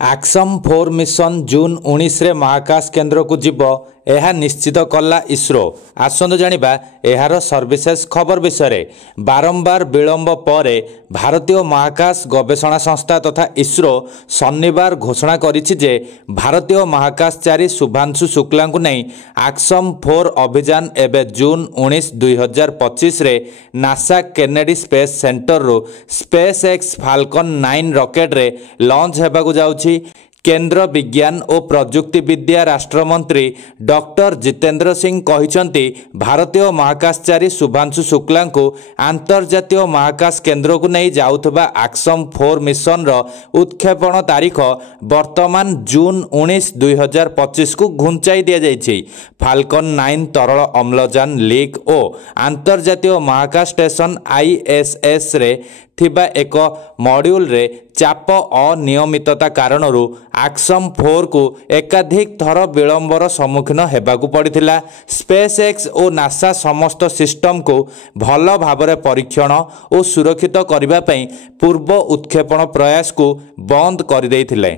ଆକ୍ସମ୍ 4 mission June 19ରେ ମହାକାଶ କେନ୍ଦ୍ରକୁ ଯିବ ଏହା ନିଶ୍ଚିତ କଲା ଇସ୍ରୋ। ଆସନ୍ତୁ ଜାଣିବା ଏହାର ସର୍ଭିସେସ ଖବର ବିଷୟରେ। ବାରମ୍ବାର ବିଳମ୍ବ ପରେ ଭାରତୀୟ ମହାକାଶ ଗବେଷଣା ସଂସ୍ଥା ତଥା ଇସ୍ରୋ ଶନିବାର ଘୋଷଣା କରିଛି ଯେ ଭାରତୀୟ ମହାକାଶଚାରୀ ଶୁଭାଂଶୁ ଶୁକ୍ଲାଙ୍କୁ ନେଇ ଆକ୍ସମ୍ 4 ଅଭିଯାନ ଏବେ ଜୁନ୍ 19, 2025ରେ ନାସା କେନେଡି ସ୍ପେସ୍ ସେଣ୍ଟରରୁ ସ୍ପେସ୍ ଏକ୍ସ ଫାଲକନ 9 ରକେଟରେ ଲଞ୍ଚ ହେବାକୁ ଯାଉଛି। केंद्र विज्ञान और प्रजुक्ति विद्या राष्ट्रमंत्री डॉक्टर जितेंद्र सिंह कहते भारतीय महाकाशचारी शुभांशु शुक्ला को आंतर्जातीय महाकाश केन्द्र को नहीं जाउथबा आक्सम 4 मिशन रो उत्क्षेपण तारीख वर्तमान जून 19, 2025 को घुंचाई दिया जाइछि। फाल्कन 9 तरल अम्लजान लीक और आंतर्जातीय महाकाश स्टेशन ISS रे थिबा एक मॉड्यूल रे चाप अनियमितता कारणरू आक्सम 4 को एकाधिक थर विलंबर सम्मुखीन हेबाकु पड़िथिला। स्पेस एक्स और नासा समस्त सिस्टम को भल भाବରେ परीक्षण और सुरक्षित करने पूर्व उत्क्षेपण प्रयास को बंद कर देइथिले।